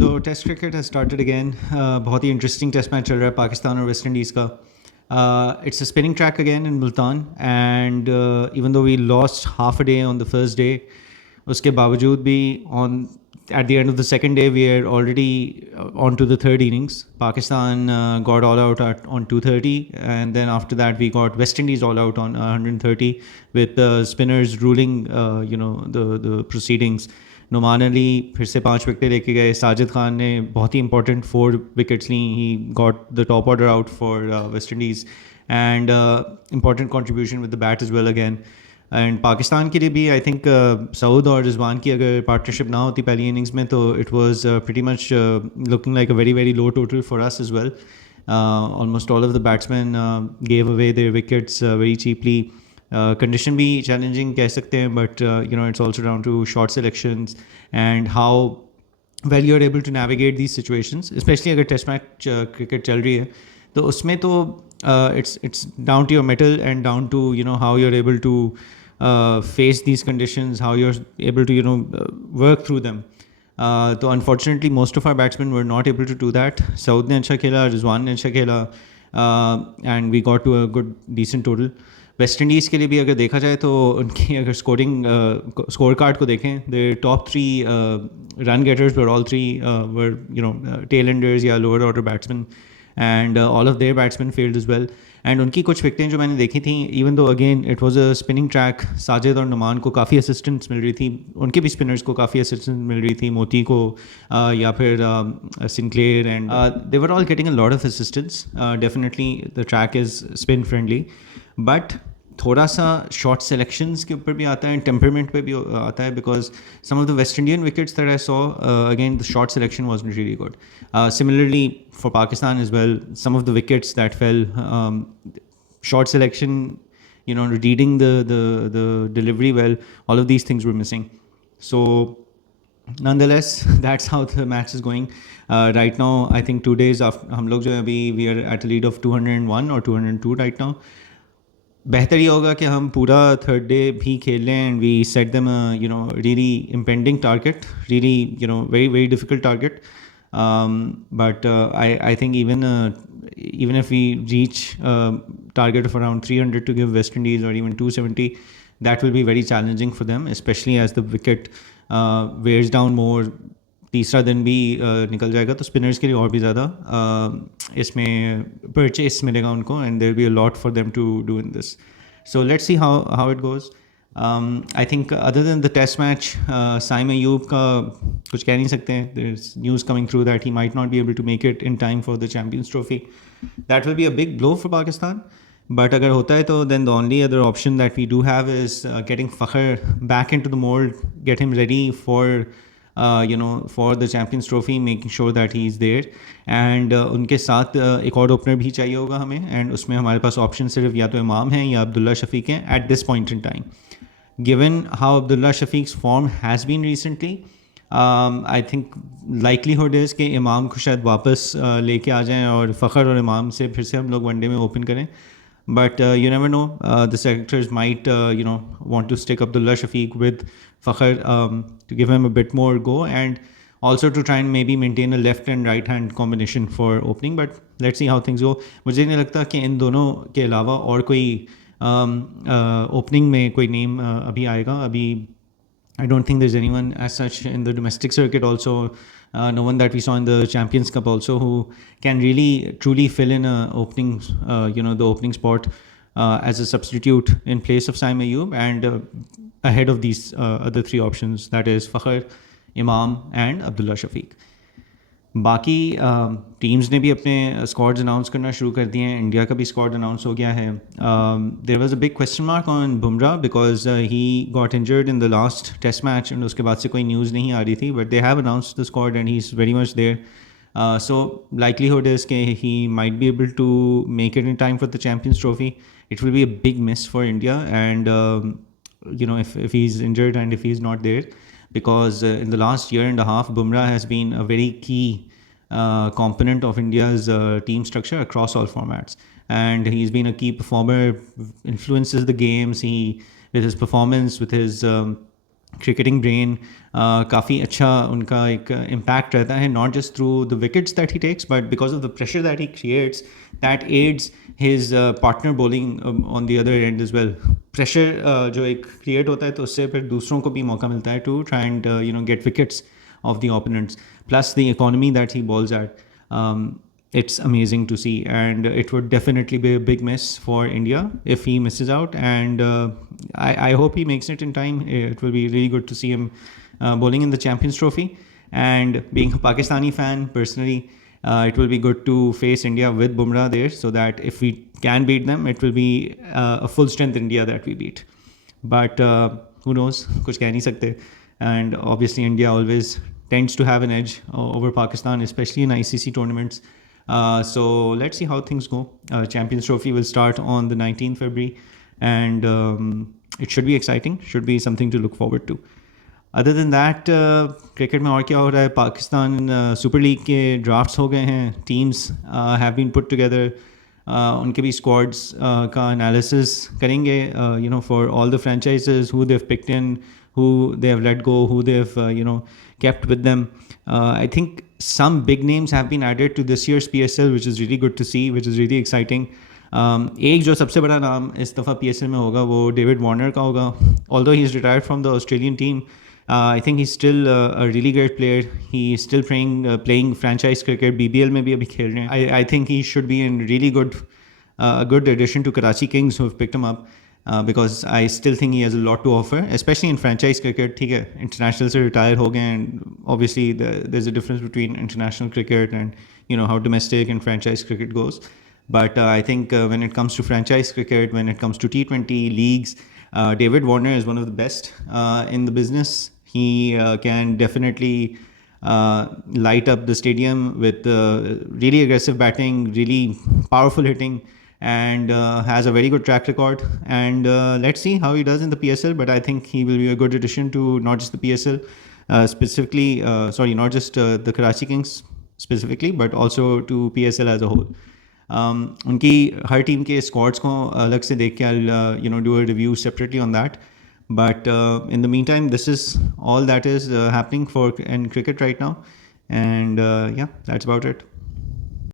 So Test cricket has started again. बहुत ही interesting Test match चल रहा है पाकिस्तान और वेस्ट इंडीज़ का. It's a spinning track again in Multan, and even though we lost half a day on the first day, उसके बावजूद भी at the end of the second day we are already on to the third innings. Pakistan got all out on 230, and then after that we got West Indies all out on 130 with spinners ruling the proceedings. Numan Ali फिर से 5 विकेटें लेके गए. साजिद खान ने बहुत ही important 4 wickets ली. He got the top order out for West Indies and important contribution with the bat as well again. And Pakistan के लिए भी आई थिंक सऊद और रिजवान की अगर पार्टनरशिप ना होती पहली इनिंग्स में तो it was pretty much looking like a very very low total for us as well. Almost all of the batsmen gave away their wickets very cheaply. Condition भी challenging कह सकते हैं, but it's also down to short selections and how well you're able to navigate these situations, especially अगर test match cricket चल रही है तो उसमें तो it's down to your mettle and down to how you're able to face these conditions, how you're able to work through them. तो unfortunately most of our batsmen were not able to do that. Saud ने अच्छा खेला, रिजवान ने अच्छा खेला, and we got to a good decent total. West Indies के लिए भी अगर देखा जाए तो उनकी अगर स्कोर कार्ड को देखें, the top 3 run getters were all 3 were tail enders या lower order batsmen, and all of their batsmen failed as well. And उनकी कुछ विकेटें जो मैंने देखी थी, even though again it was a spinning track, Sajid और नुमान को काफ़ी असिस्टेंस मिल रही थी, उनके भी स्पिनर्स को काफ़ी असिस्टेंस मिल रही थी, मोती को या फिर Sinclair, and they were all getting a lot of assistance. Definitely the track is spin friendly, but थोड़ा सा शॉर्ट सेलेक्शंस के ऊपर भी आता है, टेम्परमेंट पे भी आता है, because some of the West Indian wickets that I saw again the short selection wasn't really good. Similarly for Pakistan as well, some of the wickets that fell, short selection, reading the delivery well, all of these things were missing. So nonetheless, that's how the match is going. Right now I think 2 days after हम लोग जो है अभी we are at a lead of 201 or 202 right now. बेहतर ये होगा कि हम पूरा थर्ड डे भी खेल लें and we set them really impending target, really very very difficult target. But I think even if we reach a target of around 300 to give West Indies or even 270, that will be very challenging for them, especially as the wicket wears down more. तीसरा दिन भी निकल जाएगा तो spinners के लिए और भी ज़्यादा इसमें परचेस मिलेगा उनको, and there be a lot for them to do in this. So let's see how it goes. I think other than the test match, Saim Ayub का कुछ कह नहीं सकते हैं. There is news coming through that he might not be able to make it in time for the Champions Trophy. That will be a big blow for Pakistan. But अगर होता है तो then the only other option that we do have is getting Fakhr back into the mold, get him ready for for the Champions Trophy, making sure that he is there. And उनके साथ एक और opener भी चाहिए होगा हमें, and उसमें हमारे पास ऑप्शन सिर्फ या तो इमाम हैं या अब्दुल्ला शफीक हैं at this point in time. Given how Abdullah Shafique's form has been recently, I think likelihood is कि इमाम को शायद वापस लेके आ जाएं और फ़खर और इमाम से फिर से हम लोग वनडे में ओपन करें. But you never know. The selectors might, want to stick Abdullah Shafiq with Fakhr to give him a bit more go, and also to try and maybe maintain a left and right hand combination for opening. But let's see how things go. मुझे नहीं लगता कि इन दोनों के अलावा और कोई opening में कोई name अभी आएगा. अभी I don't think there's anyone as such in the domestic circuit also. No one that we saw in the Champions Cup also who can really truly fill in a opening, the opening spot as a substitute in place of Saim Ayoub, and ahead of these other 3 options, that is Fakhr, Imam and Abdullah Shafiq. बाकी teams ने भी अपने squads announce करना शुरू कर दिए हैं. India का भी स्क्वाड अनाउंस हो गया है. There was a big question mark on Bumrah because he got injured in the last test match, and उसके बाद से कोई न्यूज़ नहीं आ रही थी, but they have announced the squad and he is very much there. So likelihood is कि he might be able to make it in time for the Champions Trophy. It will be a big miss for India, and if he is injured and if he is not there, because in the last year and a half, Bumrah has been a very key component of India's team structure across all formats. And he's been a key performer, influences the games. With his performance, with his cricketing brain, काफ़ी अच्छा उनका एक impact रहता है, not just through the wickets that he takes, but because of the pressure that he creates, that aids his partner bowling on the other end as well. Pressure जो एक create होता है तो उससे फिर दूसरों को भी मौका मिलता है to try and get wickets of the opponents. Plus the economy that he bowls at. It's amazing to see, and it would definitely be a big miss for India if he misses out. And I hope he makes it in time. It will be really good to see him bowling in the Champions Trophy. And being a Pakistani fan personally, it will be good to face India with Bumrah there, so that if we can beat them, it will be a full strength India that we beat. But who knows? कुछ कह नहीं सकते. And obviously, India always tends to have an edge over Pakistan, especially in ICC tournaments. So let's see how things go. Champions Trophy will start on the 19th February, and it should be exciting. Should be something to look forward to. Other than that cricket में और क्या हो रहा है, Pakistan Super League के drafts हो गए हैं, teams have been put together, उनके भी स्क्वाड्स का एनालिसिस करेंगे, you know, for all the franchises, who they have picked in, who they have let go, who they have kept with them. I think some big names have been added to this year's PSL, which is really good to see, which is really exciting. एक जो सबसे बड़ा नाम इस दफ़ा PSL में होगा वो डेविड वार्नर का होगा. Although he is retired from the Australian team, I think he's still a really great player. He is still playing franchise cricket. BBL में भी अभी खेल रहे हैं. I think he should be in really good addition to Karachi Kings, who have picked him up. Because I still think he has a lot to offer, especially in franchise cricket. ठीक है, international से retire हो गए, and obviously there's a difference between international cricket and how domestic and franchise cricket goes. But I think when it comes to franchise cricket, when it comes to T20 leagues, David Warner is one of the best in the business. He can definitely light up the stadium with really aggressive batting, really powerful hitting, and has a very good track record. And let's see how he does in the PSL. But I think he will be a good addition to not just the PSL, not just the Karachi Kings specifically, but also to PSL as a whole. उनकी हर team के squads को अलग से देख के I'll do a review separately on that. But in the meantime, this is all that is happening in cricket right now. And yeah, that's about it.